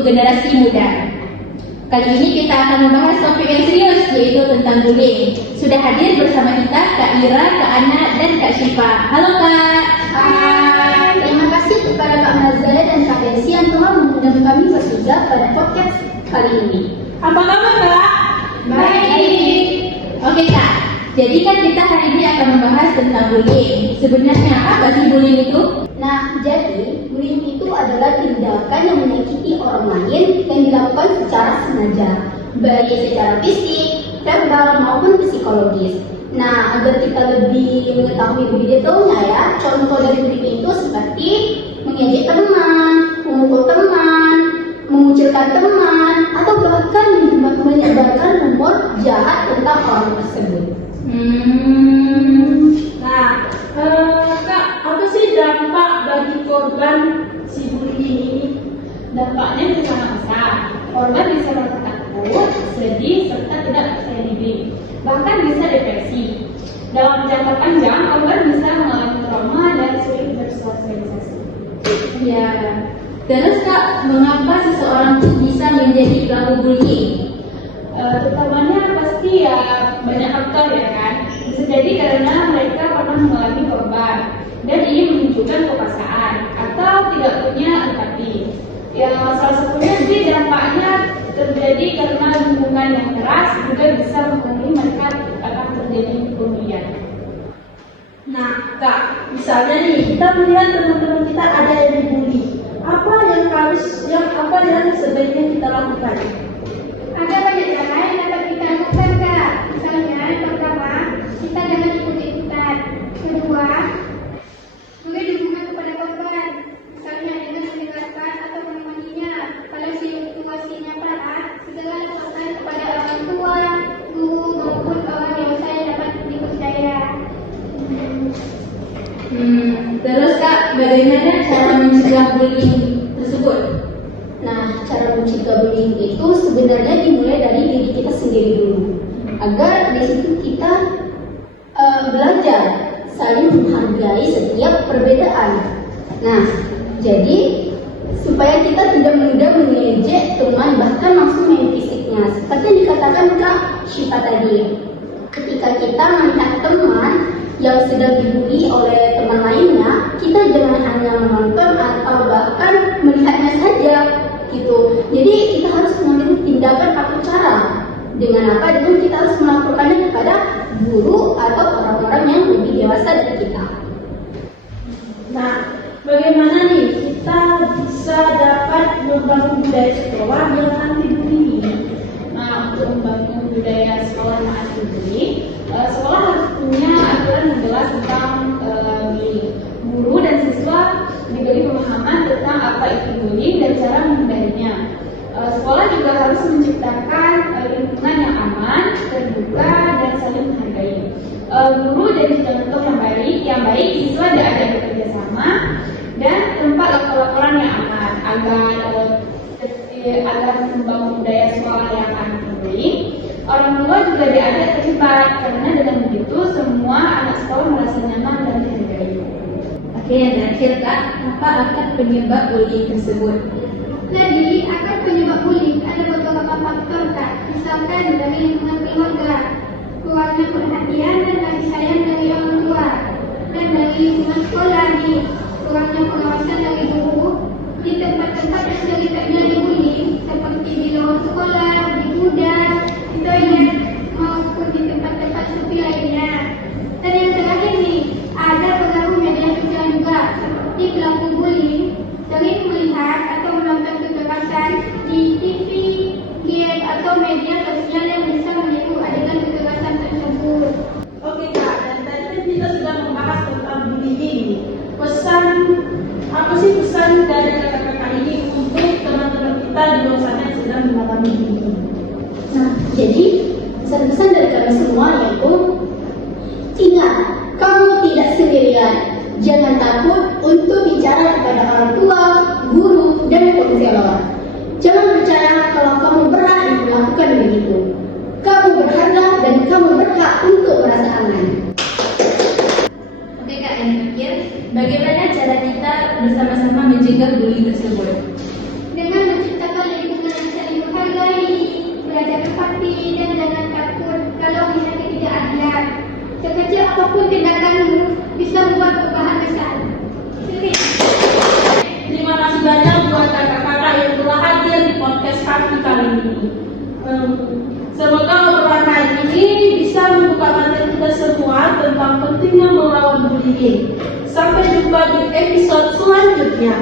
Generasi muda. Kali ini kita akan membahas topik yang serius, yaitu tentang bullying. Sudah hadir bersama kita Kak Ira, Kak Ana, dan Kak Syifa. Halo Kak. Hai. Terima kasih kepada Kak Mazala dan Kak Desi yang telah mengundang kami bersuara pada podcast kali ini. Apa kabar Kak? Baik. Oke Kak, jadi kan kita hari ini akan membahas tentang bullying. Sebenarnya apa sih bullying itu? Nah, jadi bullying itu adalah tindakan yang menyakiti orang lain yang dilakukan secara sengaja, baik secara fisik, verbal maupun psikologis. Nah, agar kita lebih mengetahui lebih detailnya ya, contoh dari bullying itu seperti mengejek teman, memukul teman, mengucilkan teman, atau bahkan menyebarkan rumor jahat tentang orang tersebut. Kak, apa sih dampak bagi korban si bullying ini? Dampaknya bisa sangat besar. Korban bisa merasa takut, sedih, serta tidak percaya diri. Bahkan bisa depresi. Dalam jangka panjang, korban bisa mengalami trauma dan sulit bersosialisasi. Ya. Terus Kak, mengapa seseorang bisa menjadi pelaku bullying? Terutamanya pasti ya banyak faktor ya kan. Bisa jadi karena mereka pernah mengalami korban dan ingin menunjukkan kepaksaan atau tidak punya empati. Ya salah satunya sih dampaknya terjadi karena lingkungan yang keras juga bisa mempengaruhi mereka akan terjadi pembulian. Nah, Kak, misalnya nih kita melihat teman-teman kita ada yang dibully. Apa yang sebaiknya kita lakukan? Ada banyak cara yang dapat kita lakukan, Kak. Misalnya, yang pertama, kita jangan ikut-ikutan. Kedua, beri dukungan kepada korban. Misalnya dengan mendengarkan atau menemaninya. Kalau situasinya parah, segera laporkan kepada orang tua, guru maupun orang dewasa yang dapat dipercaya. Terus Kak, bagaimana cara mencegah bullying tersebut? Nah, cara mencegah bullying itu sebenarnya dimulai dari diri kita sendiri dulu. Agar dari situ kita belajar saling menghargai setiap perbedaan. Nah, jadi supaya kita tidak mudah mengejek teman bahkan langsung main fisiknya. Seperti yang dikatakan Kak Syifa tadi. Ketika kita melihat teman yang sedang dibully oleh teman lainnya, kita jangan hanya menonton atau bahkan melihatnya saja gitu. Jadi kita harus mengambil tindakan atau cara. Dengan apa? Dengan kita harus melaporkannya kepada guru atau orang-orang yang lebih dewasa dari kita. Nah, bagaimana nih kita bisa dapat membangun budaya sekolah yang anti bullying? Nah, untuk membangun budaya sekolah yang anti bullying, sekolah harus punya aturan yang jelas tentang bullying. Guru dan siswa diberi pemahaman tentang apa itu bullying dan cara menghindarinya. Sekolah juga harus menciptakan lingkungan yang aman, terbuka, dan saling menghargai. Guru jadi contoh yang baik, siswa diajak bekerja sama, dan tempat laporan yang aman agar membangun budaya sekolah yang anti bullying. Orang tua juga diajak terlibat karena dengan begitu semua anak sekolah merasa nyaman dan dihargai. Oke, yang terakhir Kak, apa akar penyebab bullying tersebut? Jadi, akar penyebab bullying ada beberapa faktor, Kak. Misalkan dari lingkungan keluarga, kurangnya perhatian dan kasih sayang dari orang tua, dan dari lingkungan sekolah nih, kurangnya pengawasan dari guru. Di tempat-tempat yang sering terjadi bullying, seperti di luar sekolah, di gudang, di toilet, maupun di tempat-tempat sepi lainnya. Dan yang pelaku bullying sering melihat atau menonton kekerasan di TV, game, atau media sosial yang bisa menipu adegan kekerasan tersebut. Oke Kak, dan tadi kan kita sudah membahas tentang bullying. Pesan, apa sih pesan dari kakak-kakak ini untuk teman-teman kita di luar sana yang sedang mengalami bullying? Nah, jadi pesan-pesan dari kami semua yaitu ingat, kamu tidak sendirian. Jangan takut untuk bicara kepada orang tua, guru, dan konselor. Jangan percaya kalau kamu berani melakukan begitu. Kamu berharga dan kamu berhak untuk merasa aman. Oke Kak, yang terakhir, bagaimana cara kita bersama-sama mencegah bullying tersebut? Dengan menciptakan lingkungan yang saling menghargai, belajar empati, dan jangan takut kalau melihat ketidakadilan. Sekecil apapun tindakanmu bisa membuat perubahan besar. Terima kasih banyak buat kakak-kakak yang telah hadir di podcast kami kali ini. Semoga obrolan kali ini bisa membuka mata kita semua tentang pentingnya melawan bullying. Sampai jumpa di episode selanjutnya.